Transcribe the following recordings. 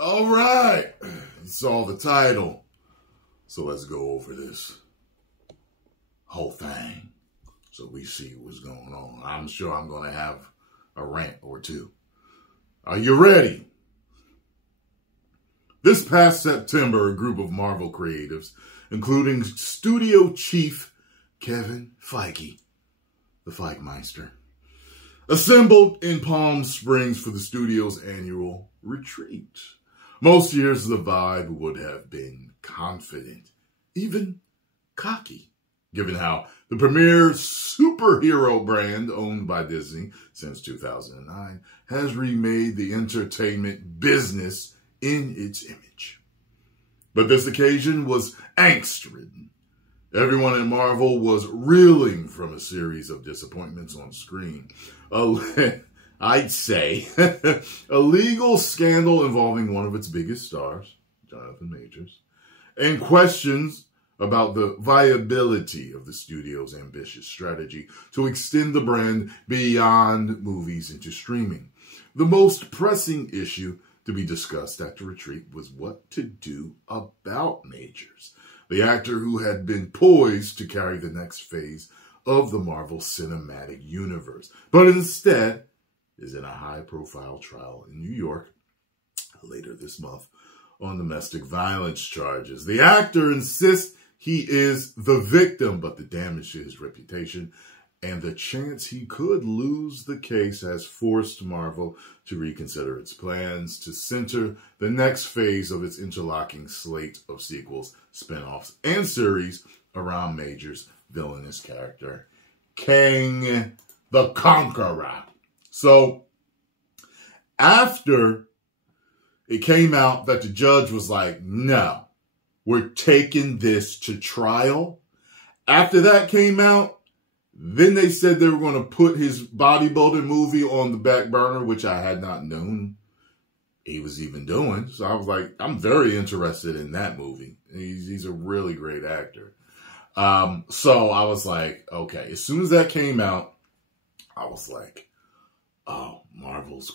All right. You saw the title. So let's go over this whole thing so we see what's going on. I'm sure I'm going to have a rant or two. Are you ready? This past September, a group of Marvel creatives, including studio chief Kevin Feige, the Feigmeister, assembled in Palm Springs for the studio's annual retreat. Most years the vibe would have been confident, even cocky, given how the premier superhero brand owned by Disney since 2009 has remade the entertainment business in its image. But this occasion was angst-ridden. Everyone in Marvel was reeling from a series of disappointments on screen. I'd say a legal scandal involving one of its biggest stars, Jonathan Majors, and questions about the viability of the studio's ambitious strategy to extend the brand beyond movies into streaming. The most pressing issue to be discussed at the retreat was what to do about Majors, the actor who had been poised to carry the next phase of the Marvel Cinematic Universe, but instead is in a high-profile trial in New York later this month on domestic violence charges. The actor insists he is the victim, but the damage to his reputation and the chance he could lose the case has forced Marvel to reconsider its plans to center the next phase of its interlocking slate of sequels, spin-offs, and series around Major's villainous character, Kang the Conqueror. So, after it came out that the judge was like, no, we're taking this to trial. After that came out, then they said they were going to put his bodybuilding movie on the back burner, which I had not known he was even doing. So I was like, I'm very interested in that movie. He's a really great actor. So I was like, okay, as soon as that came out, I was like, oh, Marvel's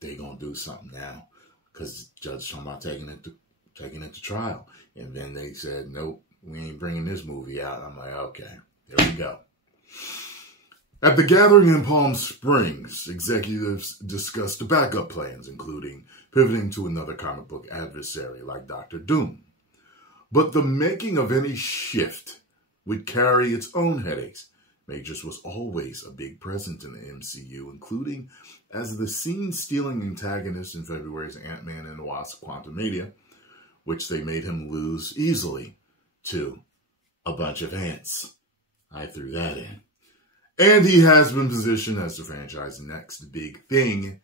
they're gonna do something now, because the judge talking about taking it to trial, and then they said, nope, we ain't bringing this movie out. I'm like, okay, there we go. At the gathering in Palm Springs, executives discussed backup plans, including pivoting to another comic book adversary like Dr. Doom. But the making of any shift would carry its own headaches. Majors was always a big presence in the MCU, including as the scene-stealing antagonist in February's Ant-Man and the Wasp Quantumania, which they made him lose easily to a bunch of ants. I threw that in. And he has been positioned as the franchise's next big thing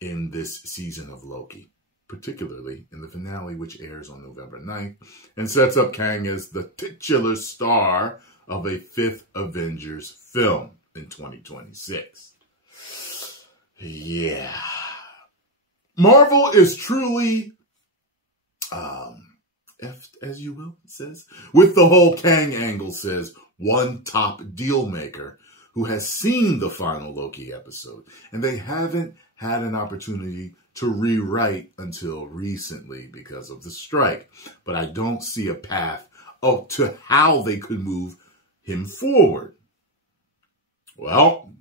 in this season of Loki, particularly in the finale, which airs on November 9th, and sets up Kang as the titular star of a fifth Avengers film in 2026. Yeah. Marvel is truly, effed, as you will, it says, with the whole Kang angle, says one top deal maker who has seen the final Loki episode, and they haven't had an opportunity to rewrite until recently because of the strike. But I don't see a path to how they could move him forward. Well,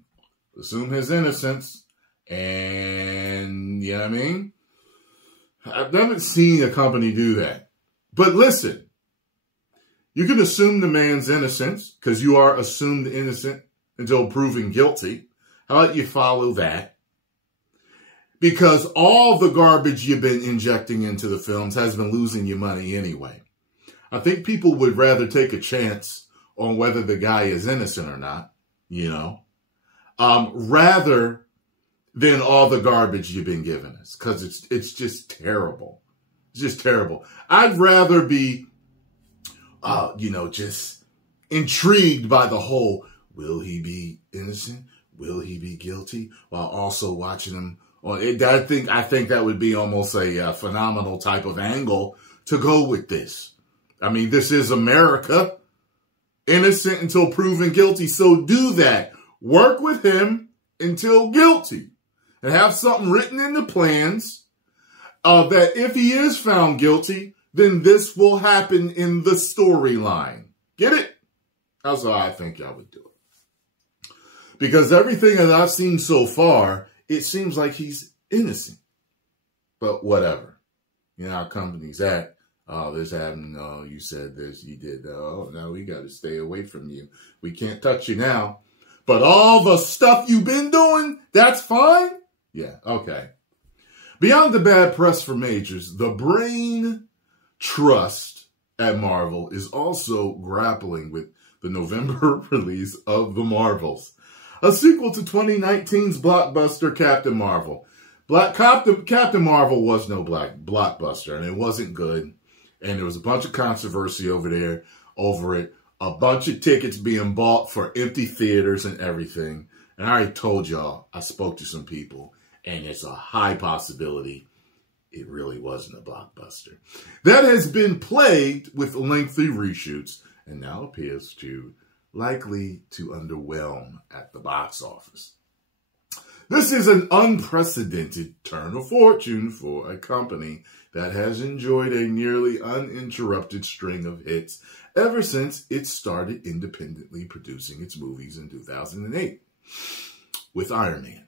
assume his innocence, and you know what I mean? I haven't seen a company do that. But listen, you can assume the man's innocence because you are assumed innocent until proven guilty. How about you follow that? Because all the garbage you've been injecting into the films has been losing you money anyway. I think people would rather take a chance on whether the guy is innocent or not, you know, rather than all the garbage you've been giving us, because it's just terrible. It's just terrible. I'd rather be, just intrigued by the whole, will he be innocent? Will he be guilty? While also watching him. I think that would be almost a phenomenal type of angle to go with this. I mean, this is America. Innocent until proven guilty. So do that. Work with him until guilty. And have something written in the plans that if he is found guilty, then this will happen in the storyline. Get it? That's how I think I would do it. Because everything that I've seen so far, it seems like he's innocent. But whatever. You know how companies act. Oh, this happened. Oh, you said this. You did that. Oh, no, we got to stay away from you. We can't touch you now. But all the stuff you've been doing, that's fine? Yeah, okay. Beyond the bad press for Majors, the Brain Trust at Marvel is also grappling with the November release of The Marvels, a sequel to 2019's blockbuster Captain Marvel. Captain Marvel was no blockbuster, and it wasn't good. And there was a bunch of controversy over it. A bunch of tickets being bought for empty theaters and everything. And I already told y'all, I spoke to some people, and it's a high possibility it really wasn't a blockbuster. That has been plagued with lengthy reshoots and now appears to likely to underwhelm at the box office. This is an unprecedented turn of fortune for a company that has enjoyed a nearly uninterrupted string of hits ever since it started independently producing its movies in 2008 with Iron Man.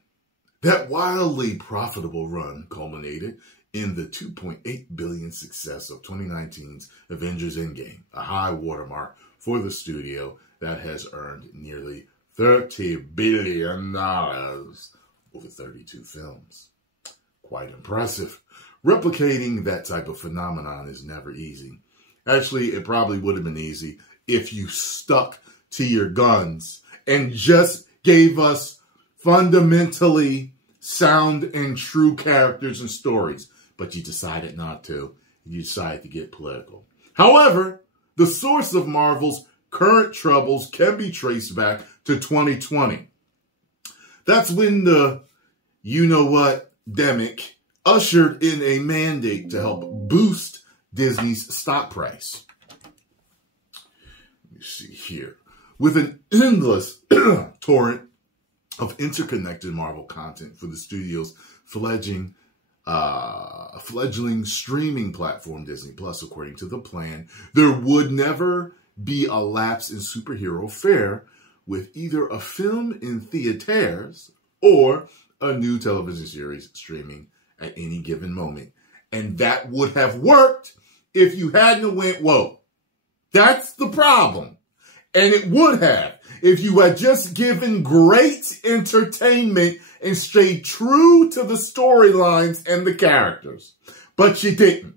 That wildly profitable run culminated in the $2.8 billion success of 2019's Avengers Endgame, a high watermark for the studio that has earned nearly $30 billion over 32 films. Quite impressive. Replicating that type of phenomenon is never easy. Actually, it probably would have been easy if you stuck to your guns and just gave us fundamentally sound and true characters and stories. But you decided not to. You decided to get political. However, the source of Marvel's current troubles can be traced back to 2020. That's when the you-know-what-demic ushered in a mandate to help boost Disney's stock price. Let me see here. With an endless torrent of interconnected Marvel content for the studio's fledgling streaming platform, Disney Plus, according to the plan, there would never be a lapse in superhero fare with either a film in theaters or a new television series streaming at any given moment. And that would have worked if you hadn't went woke. That's the problem. And it would have if you had just given great entertainment and stayed true to the storylines and the characters. But you didn't.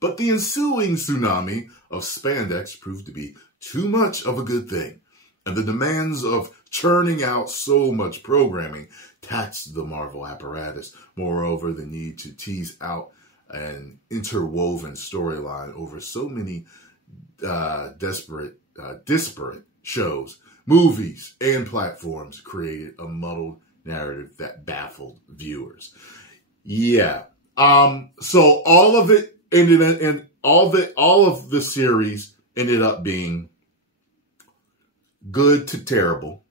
But the ensuing tsunami of spandex proved to be too much of a good thing. And the demands of churning out so much programming taxed the Marvel apparatus. Moreover, the need to tease out an interwoven storyline over so many disparate shows, movies, and platforms created a muddled narrative that baffled viewers. Yeah. So all of it ended in all of the series ended up being good to terrible.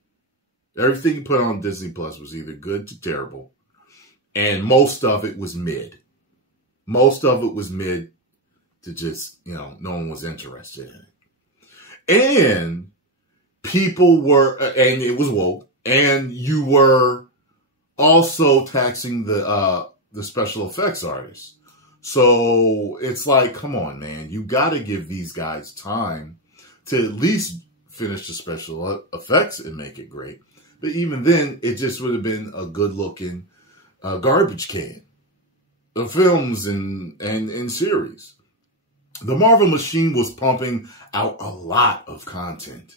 Everything you put on Disney Plus was either good to terrible, and most of it was mid. Most of it was mid to just, no one was interested in it. And people were, and it was woke, and you were also taxing the special effects artists. So it's like, come on, man, you got to give these guys time to at least finish the special effects and make it great. But even then, it just would have been a good-looking garbage can of films and series. The Marvel machine was pumping out a lot of content.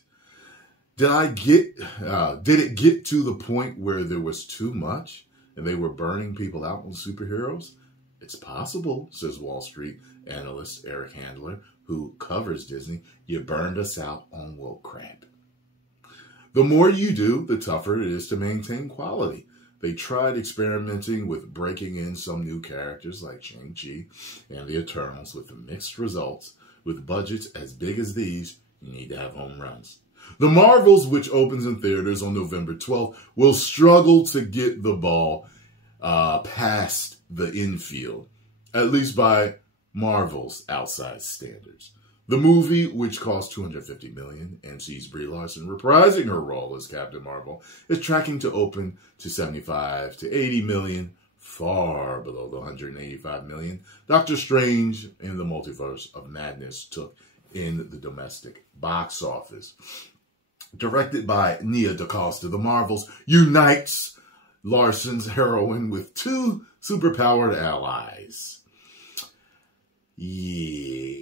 Did it get to the point where there was too much and they were burning people out on superheroes? It's possible, says Wall Street analyst Eric Handler, who covers Disney. You burned us out on woke crap. The more you do, the tougher it is to maintain quality. They tried experimenting with breaking in some new characters like Shang-Chi and the Eternals with mixed results. With budgets as big as these, you need to have home runs. The Marvels, which opens in theaters on November 12th, will struggle to get the ball past the infield, at least by Marvel's outside standards. The movie, which cost $250 million and sees Brie Larson reprising her role as Captain Marvel, is tracking to open to $75 to $80 million, far below the $185 million Doctor Strange in the Multiverse of Madness took in the domestic box office. Directed by Nia DaCosta, The Marvels unites Larson's heroine with two superpowered allies. Yeah.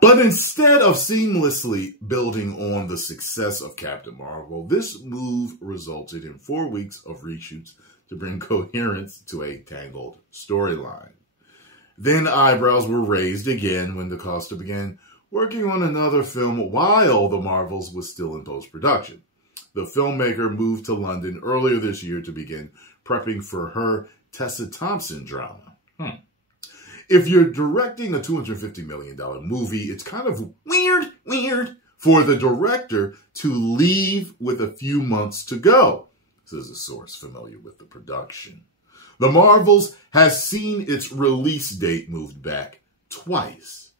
But instead of seamlessly building on the success of Captain Marvel, this move resulted in 4 weeks of reshoots to bring coherence to a tangled storyline. Then eyebrows were raised again when DaCosta began working on another film while The Marvels was still in post-production. The filmmaker moved to London earlier this year to begin prepping for her Tessa Thompson drama. If you're directing a $250 million movie, it's kind of weird for the director to leave with a few months to go, says a source familiar with the production. The Marvels has seen its release date moved back twice.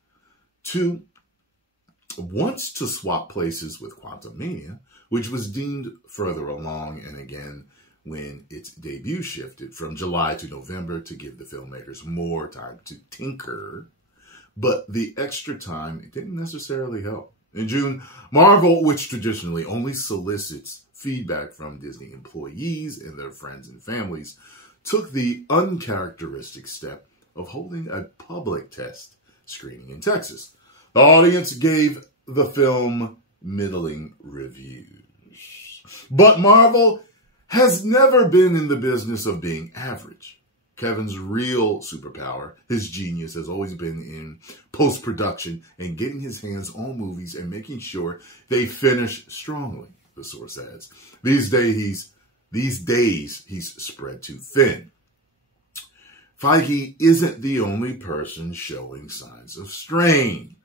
Once to swap places with Quantumania, which was deemed further along, and again when its debut shifted from July to November to give the filmmakers more time to tinker. But the extra time didn't necessarily help. In June, Marvel, which traditionally only solicits feedback from Disney employees and their friends and families, took the uncharacteristic step of holding a public test screening in Texas. The audience gave the film middling reviews. But Marvel has never been in the business of being average. Kevin's real superpower, his genius, has always been in post-production and getting his hands on movies and making sure they finish strongly, the source adds. These days, he's spread too thin. Feige isn't the only person showing signs of strain.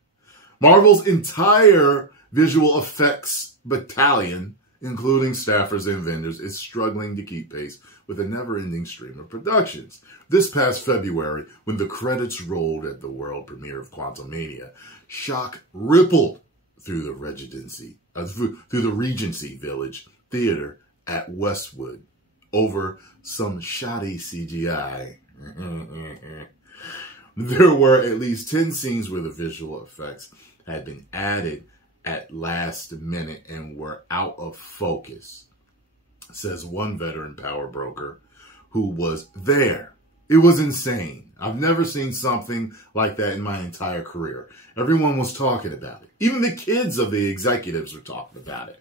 Marvel's entire visual effects battalion, including staffers and vendors, is struggling to keep pace with a never-ending stream of productions. This past February, when the credits rolled at the world premiere of Quantumania, shock rippled through the Regency Village Theater at Westwood over some shoddy CGI. There were at least 10 scenes where the visual effects had been added at last minute and were out of focus, says one veteran power broker who was there. It was insane. I've never seen something like that in my entire career. Everyone was talking about it. Even the kids of the executives were talking about it.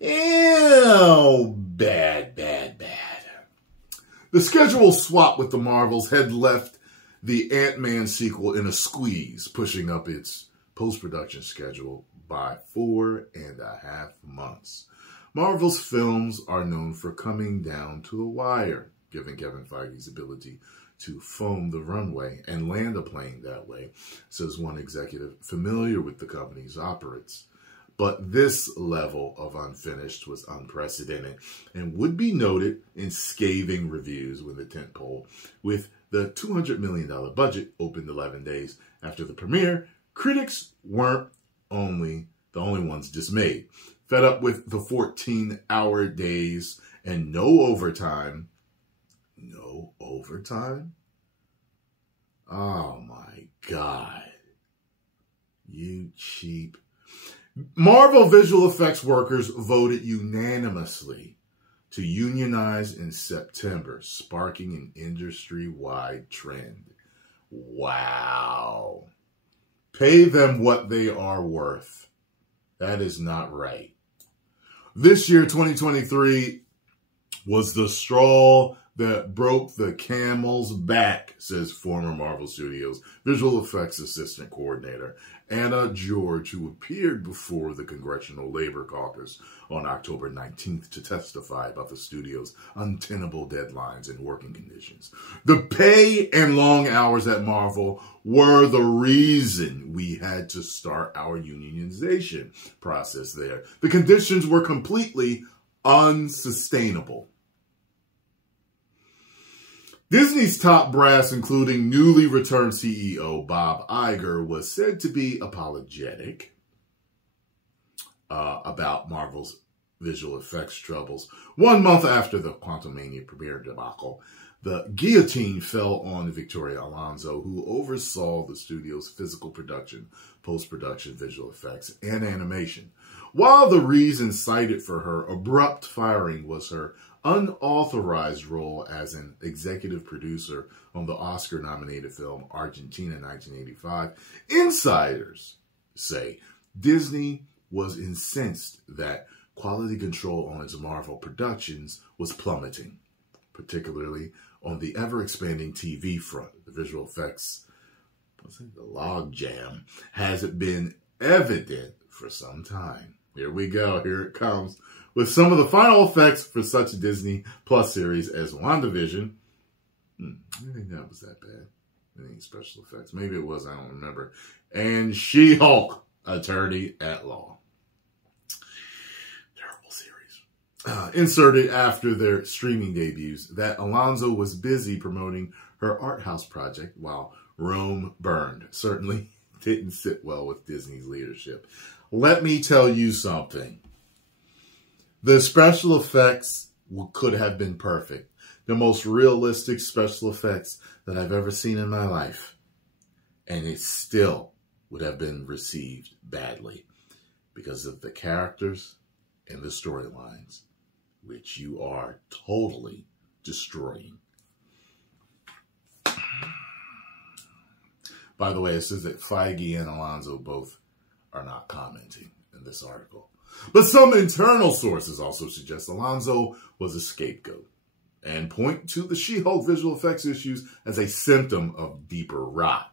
Ew, bad. The schedule swap with the Marvels had left the Ant-Man sequel in a squeeze, pushing up its post-production schedule by 4.5 months. Marvel's films are known for coming down to the wire, given Kevin Feige's ability to foam the runway and land a plane that way, says one executive familiar with the company's operates. But this level of unfinished was unprecedented and would be noted in scathing reviews when the tentpole, with the $200 million budget, opened 11 days after the premiere. Critics weren't the only ones dismayed. Fed up with the 14-hour days and no overtime. No overtime? Oh my God. You cheap. Marvel visual effects workers voted unanimously to unionize in September, sparking an industry-wide trend. Wow. Pay them what they are worth. That is not right. This year, 2023, was the straw that broke the camel's back, says former Marvel Studios visual effects assistant coordinator Anna George, who appeared before the Congressional Labor Caucus on October 19th to testify about the studio's untenable deadlines and working conditions. The pay and long hours at Marvel were the reason we had to start our unionization process there. The conditions were completely unsustainable. Disney's top brass, including newly returned CEO Bob Iger, was said to be apologetic about Marvel's visual effects troubles. 1 month after the Quantumania premiere debacle, the guillotine fell on Victoria Alonso, who oversaw the studio's physical production, post-production, visual effects, and animation. While the reason cited for her abrupt firing was her unauthorized role as an executive producer on the Oscar-nominated film Argentina 1985, insiders say Disney was incensed that quality control on its Marvel productions was plummeting, particularly on the ever-expanding TV front. The visual effects, the logjam, has been evident for some time. Here we go. Here it comes. With some of the final effects for such a Disney Plus series as WandaVision. I didn't think that was that bad. Any special effects. Maybe it was. I don't remember. And She-Hulk, Attorney at Law. Terrible series. Inserted after their streaming debuts that Alonso was busy promoting her art house project while Rome burned. Certainly didn't sit well with Disney's leadership. Let me tell you something. The special effects could have been perfect. The most realistic special effects that I've ever seen in my life. And it still would have been received badly because of the characters and the storylines, which you are totally destroying. By the way, it says that Feige and Alonso both are not commenting in this article. But some internal sources also suggest Alonso was a scapegoat and point to the She-Hulk visual effects issues as a symptom of deeper rot,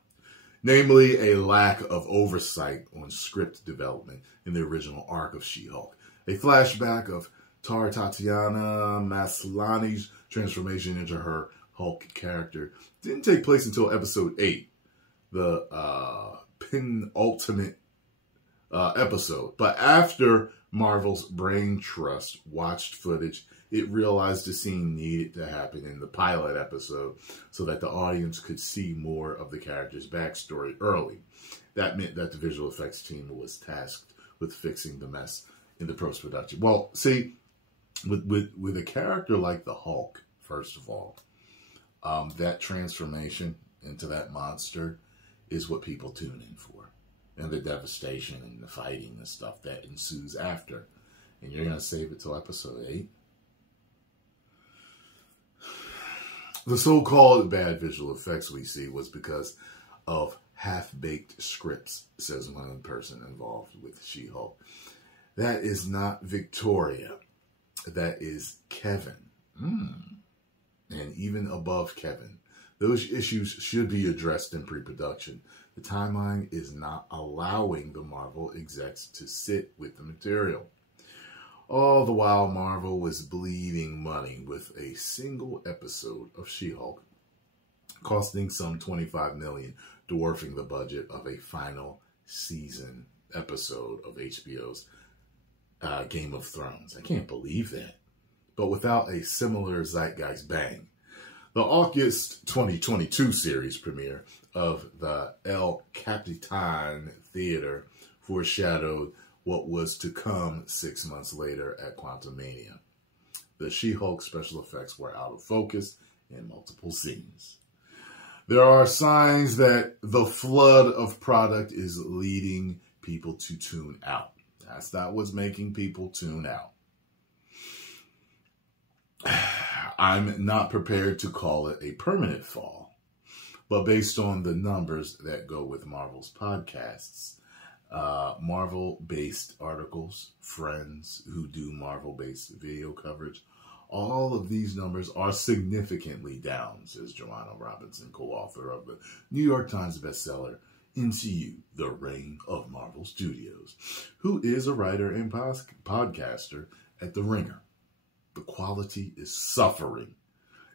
namely a lack of oversight on script development in the original arc of She-Hulk. A flashback of Tatiana Maslany's transformation into her Hulk character didn't take place until episode 8, the penultimate episode. But after Marvel's Brain Trust watched footage, it realized the scene needed to happen in the pilot episode so that the audience could see more of the character's backstory early. That meant that the visual effects team was tasked with fixing the mess in the post-production. Well, see, with a character like the Hulk, first of all, that transformation into that monster is what people tune in for. And the devastation and the fighting and stuff that ensues after. And you're going to save it till episode 8? The so-called bad visual effects we see was because of half-baked scripts, says one person involved with She-Hulk. That is not Victoria. That is Kevin. And even above Kevin. Those issues should be addressed in pre-production. The timeline is not allowing the Marvel execs to sit with the material. All the while, Marvel was bleeding money with a single episode of She-Hulk, costing some $25 million, dwarfing the budget of a final season episode of HBO's Game of Thrones. I can't believe that. But without a similar zeitgeist bang. The August 2022 series premiere of the El Capitan Theater foreshadowed what was to come 6 months later at Quantumania. The She-Hulk special effects were out of focus in multiple scenes. There are signs that the flood of product is leading people to tune out. That's not what's making people tune out. I'm not prepared to call it a permanent fall, but based on the numbers that go with Marvel's podcasts, Marvel-based articles, friends who do Marvel-based video coverage, all of these numbers are significantly down, says Joanna Robinson, co-author of the New York Times bestseller, MCU, The Reign of Marvel Studios, who is a writer and podcaster at The Ringer. The quality is suffering.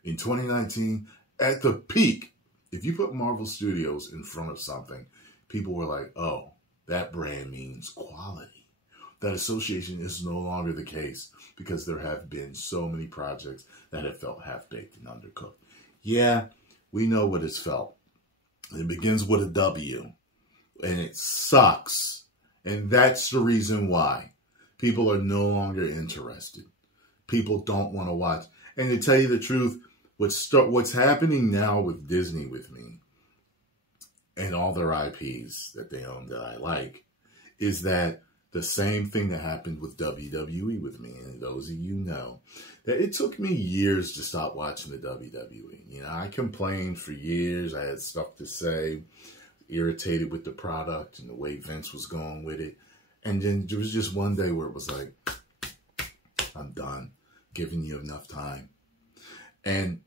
In 2019, at the peak, if you put Marvel Studios in front of something, people were like, oh, that brand means quality. That association is no longer the case because there have been so many projects that have felt half-baked and undercooked. Yeah, we know what it's felt. It begins with a W, and it sucks. And that's the reason why people are no longer interested. People don't want to watch. And to tell you the truth, what's happening now with Disney with me and all their IPs that they own that I like is that the same thing that happened with WWE with me. And those of you know that it took me years to stop watching the WWE. You know, I complained for years. I had stuff to say, irritated with the product and the way Vince was going with it. And then there was just one day where it was like, I'm done giving you enough time. And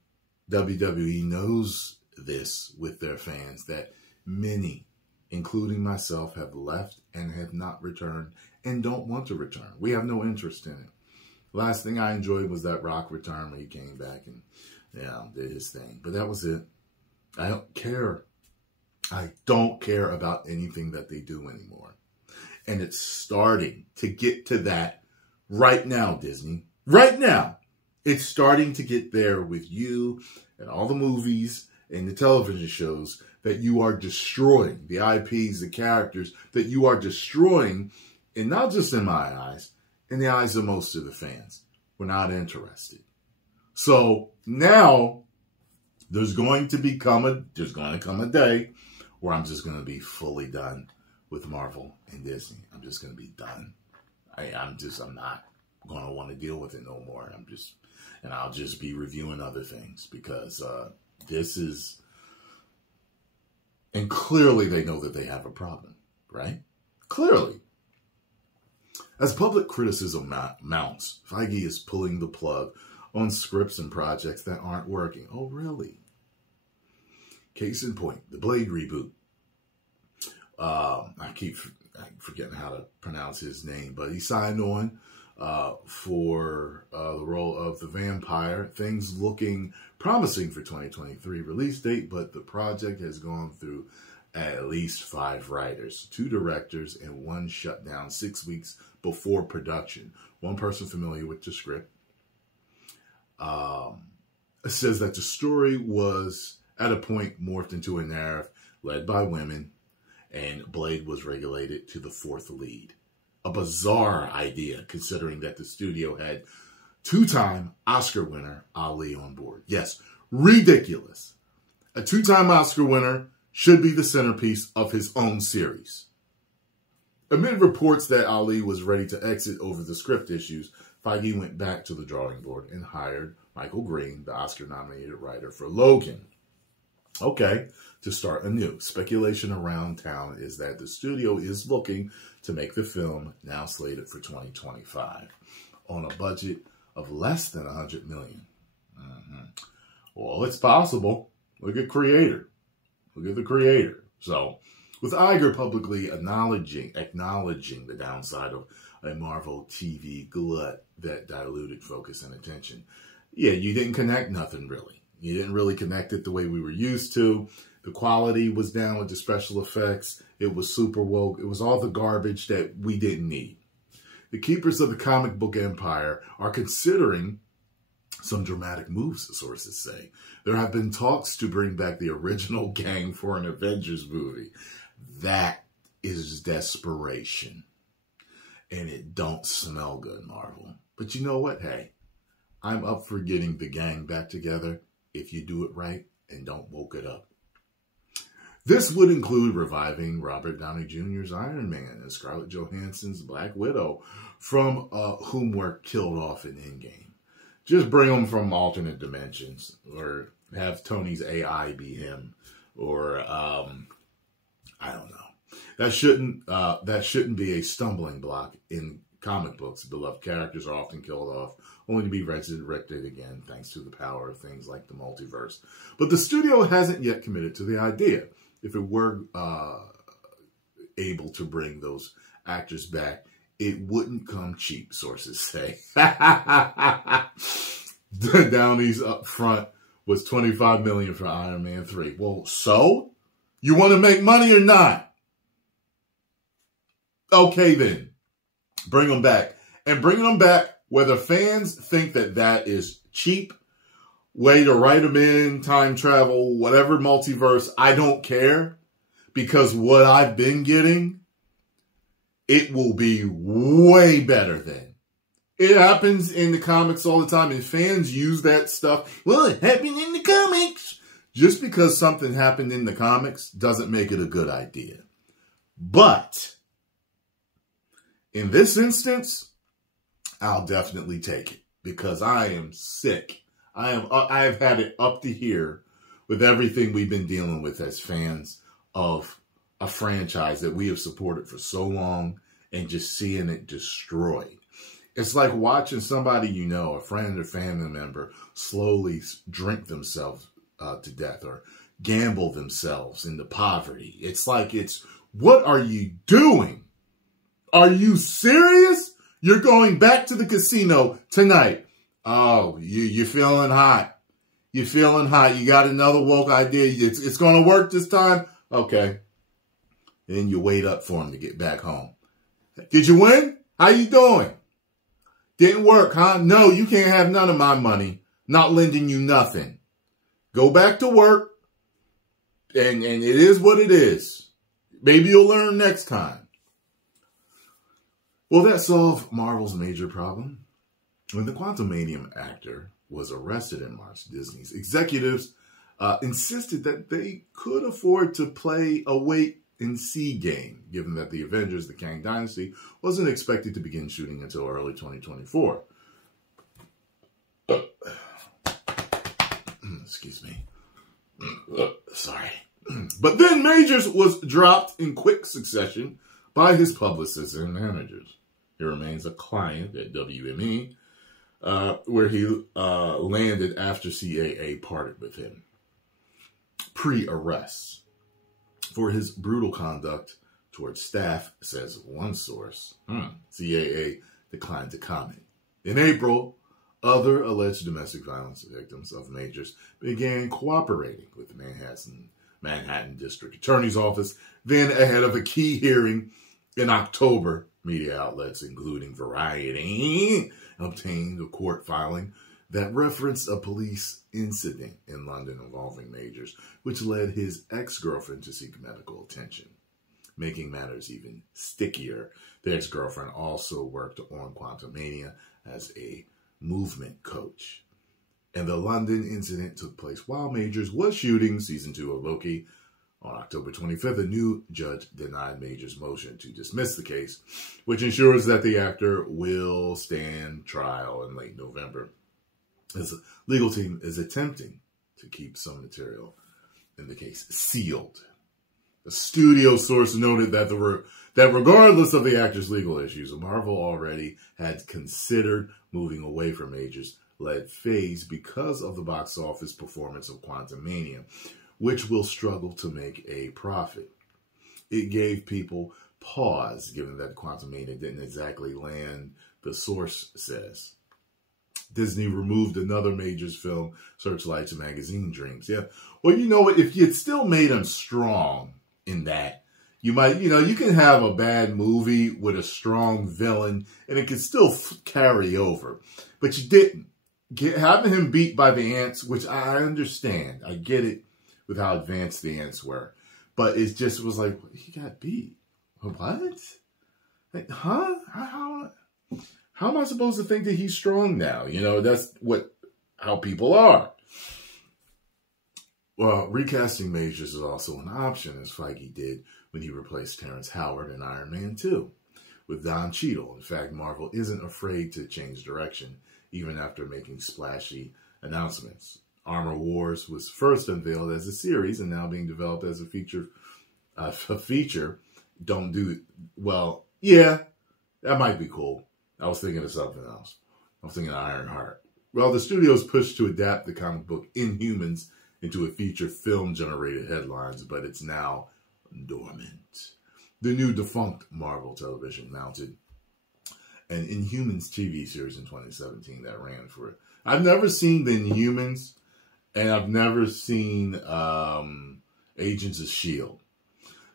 WWE knows this with their fans, that many, including myself, have left and have not returned and don't want to return. We have no interest in it. Last thing I enjoyed was that Rock return when he came back and did his thing. But that was it. I don't care. I don't care about anything that they do anymore. And it's starting to get to that right now, Disney. Right now. It's starting to get there with you and all the movies and the television shows that you are destroying. The IPs, the characters that you are destroying. And not just in my eyes, in the eyes of most of the fans. We're not interested. So now there's going to come a day where I'm just going to be fully done with Marvel and Disney. I'm just going to be done. I'm not going to want to deal with it no more. I'll just be reviewing other things because this is, and clearly they know that they have a problem, right? Clearly. As public criticism mounts, Feige is pulling the plug on scripts and projects that aren't working. Oh, really? Case in point, the Blade reboot. I keep forgetting how to pronounce his name, but he signed on for the role of the vampire. Things looking promising for 2023 release date, but the project has gone through at least 5 writers, 2 directors, and 1 shut down 6 weeks before production. One person familiar with the script says that the story was at a point morphed into a narrative led by women, and Blade was relegated to the 4th lead. A bizarre idea, considering that the studio had 2-time Oscar winner Ali on board. Yes, ridiculous. A 2-time Oscar winner should be the centerpiece of his own series. Amid reports that Ali was ready to exit over the script issues, Feige went back to the drawing board and hired Michael Green, the Oscar-nominated writer for Logan. Okay, to start anew. Speculation around town is that the studio is looking to make the film, now slated for 2025, on a budget of less than $100 million. Well, it's possible. Look at Creator. Look at the Creator. So, with Iger publicly acknowledging the downside of a Marvel TV glut that diluted focus and attention, yeah, you didn't connect nothing really. You didn't really connect it the way we were used to. The quality was down with the special effects. It was super woke. It was all the garbage that we didn't need. The keepers of the comic book empire are considering some dramatic moves, the sources say. There have been talks to bring back the original gang for an Avengers movie. That is desperation. And it don't smell good, Marvel. But you know what? Hey, I'm up for getting the gang back together if you do it right and don't woke it up. This would include reviving Robert Downey Jr.'s Iron Man and Scarlett Johansson's Black Widow, from whom were killed off in Endgame. Just bring them from alternate dimensions, or have Tony's AI be him, or I don't know. That shouldn't be a stumbling block in comic books. Beloved characters are often killed off, only to be resurrected again thanks to the power of things like the multiverse. But the studio hasn't yet committed to the idea. If it were able to bring those actors back, it wouldn't come cheap, sources say. Downey's up front was $25 million for Iron Man 3. Well, so? You want to make money or not? Okay, then. Bring them back. And bringing them back, whether fans think that that is cheap, way to write them in, time travel, whatever multiverse, I don't care. Because what I've been getting, it will be way better than. It happens in the comics all the time, and fans use that stuff. Well, it happened in the comics. Just because something happened in the comics doesn't make it a good idea. But in this instance, I'll definitely take it because I am sick. I've had it up to here with everything we've been dealing with as fans of a franchise that we have supported for so long and just seeing it destroyed. It's like watching somebody you know, a friend or family member, slowly drink themselves to death or gamble themselves into poverty. It's like what are you doing? Are you serious? You're going back to the casino tonight. Oh, you're feeling hot. You're feeling hot. You got another woke idea. It's going to work this time? Okay. And then you wait up for him to get back home. Did you win? How you doing? Didn't work, huh? No, you can't have none of my money. Not lending you nothing. Go back to work. And it is what it is. Maybe you'll learn next time. Will that solve Marvel's major problem? When the Quantumanium actor was arrested in March, Disney's executives insisted that they could afford to play a wait-and-see game, given that the Avengers, the Kang Dynasty, wasn't expected to begin shooting until early 2024. Excuse me. Sorry. But then Majors was dropped in quick succession by his publicists and managers. He remains a client at WME, where he landed after CAA parted with him pre-arrest for his brutal conduct towards staff, says one source. CAA declined to comment. In April, other alleged domestic violence victims of Majors began cooperating with the Manhattan District Attorney's Office, then ahead of a key hearing in October. Media outlets, including Variety, obtained a court filing that referenced a police incident in London involving Majors, which led his ex-girlfriend to seek medical attention. Making matters even stickier, the ex-girlfriend also worked on Quantumania as a movement coach. And the London incident took place while Majors was shooting season 2 of Loki. On October 25th, a new judge denied Majors' motion to dismiss the case, which ensures that the actor will stand trial in late November. His legal team is attempting to keep some material in the case sealed. The studio source noted that regardless of the actor's legal issues, Marvel already had considered moving away from Majors-led Phase because of the box office performance of Quantumania, which will struggle to make a profit. It gave people pause, given that Quantumania didn't exactly land, the source says. Disney removed another Majors film, Searchlight's Magazine Dreams. Yeah, well, you know what? If you'd still made him strong in that, you might, you can have a bad movie with a strong villain, and it can still carry over. But you didn't. Having him beat by the ants, which I understand. I get it. With how advanced the ants were. But it just was like, he got beat. What? Like, huh? How am I supposed to think that he's strong now? That's how people are. Well, recasting Majors is also an option, as Feige did when he replaced Terrence Howard in Iron Man 2 with Don Cheadle. In fact, Marvel isn't afraid to change direction, even after making splashy announcements. Armor Wars was first unveiled as a series and now being developed as a feature. Don't do it. Well, yeah, that might be cool. I was thinking of something else. I was thinking of Ironheart. Well, the studio's pushed to adapt the comic book Inhumans into a feature film generated headlines, but it's now dormant. The new defunct Marvel Television mounted an Inhumans TV series in 2017 that ran for it. I've never seen the Inhumans. And I've never seen Agents of S.H.I.E.L.D.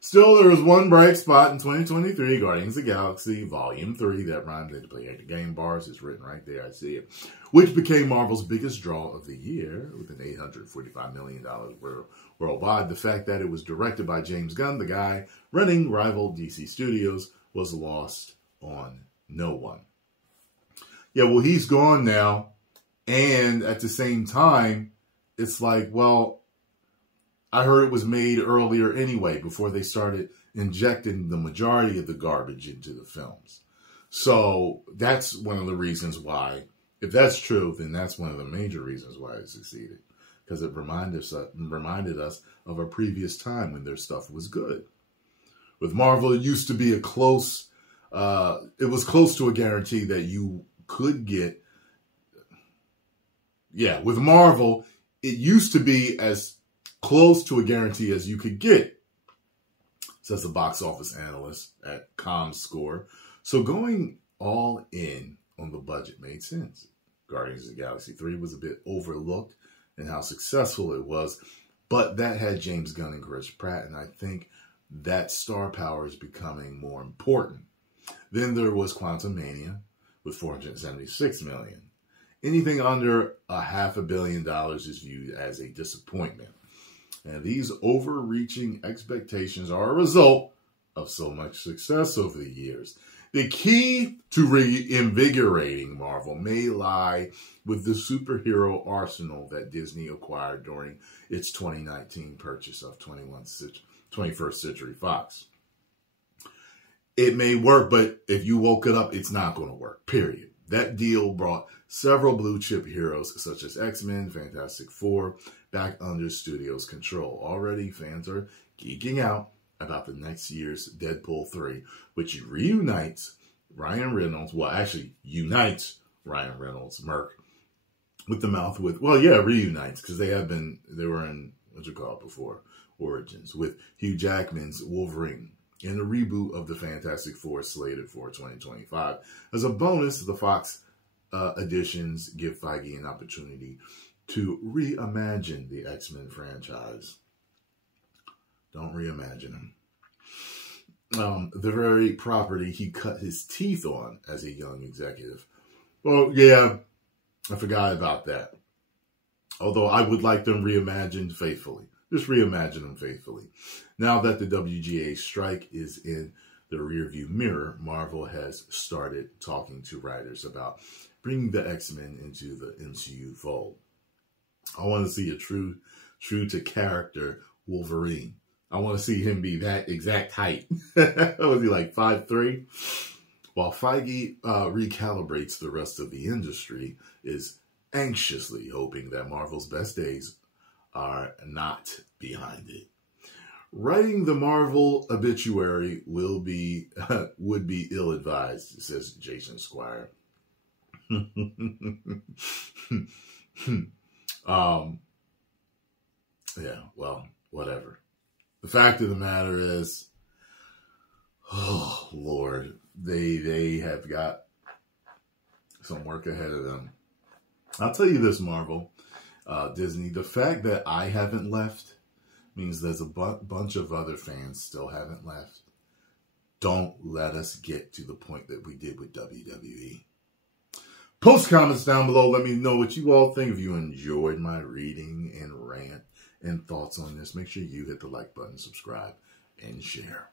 Still, there was one bright spot in 2023, Guardians of the Galaxy Volume 3, that rhymes, they had to play at the game bars, it's written right there, I see it, which became Marvel's biggest draw of the year, with an $845 million worldwide. The fact that it was directed by James Gunn, the guy running rival DC Studios, was lost on no one. Yeah, well, he's gone now, and at the same time, it's like, well, I heard it was made earlier anyway, before they started injecting the majority of the garbage into the films. So that's one of the reasons why, if that's true, then that's one of the major reasons why it succeeded. Because it reminded us of a previous time when their stuff was good. With Marvel, it used to be it was close to a guarantee that you could get. Yeah, with Marvel, it used to be as close to a guarantee as you could get, says the box office analyst at ComScore. So going all in on the budget made sense. Guardians of the Galaxy 3 was a bit overlooked in how successful it was, but that had James Gunn and Chris Pratt, and I think that star power is becoming more important. Then there was Quantumania with $476 million. Anything under $500 million is viewed as a disappointment. And these overreaching expectations are a result of so much success over the years. The key to reinvigorating Marvel may lie with the superhero arsenal that Disney acquired during its 2019 purchase of 21st Century Fox. It may work, but if you woke it up, it's not going to work, period. That deal brought several blue chip heroes such as X-Men, Fantastic Four back under studio's control. Already, fans are geeking out about the next year's Deadpool 3, which reunites Ryan Reynolds, well, actually unites Ryan Reynolds, Merc, with the mouth with, well, yeah, reunites, because they were in, what's it called before, Origins, with Hugh Jackman's Wolverine, and a reboot of the Fantastic Four slated for 2025. As a bonus, the Fox editions give Feige an opportunity to reimagine the X-Men franchise. Don't reimagine them. The very property he cut his teeth on as a young executive. Well, yeah, I forgot about that. Although I would like them reimagined faithfully. Just reimagine them faithfully. Now that the WGA strike is in the rearview mirror, Marvel has started talking to writers about bringing the X-Men into the MCU fold. I want to see a true to character Wolverine. I want to see him be that exact height. Was he like 5'3"? While Feige recalibrates the rest of the industry, is anxiously hoping that Marvel's best days are not behind it. Writing the Marvel obituary would be ill-advised, says Jason Squire. Yeah, well, whatever. The fact of the matter is, oh, Lord, they have got some work ahead of them. I'll tell you this, Marvel, Disney, the fact that I haven't left means there's a bunch of other fans still haven't left. Don't let us get to the point that we did with WWE. Post comments down below. Let me know what you all think. If you enjoyed my reading and rant and thoughts on this, make sure you hit the like button, subscribe, and share.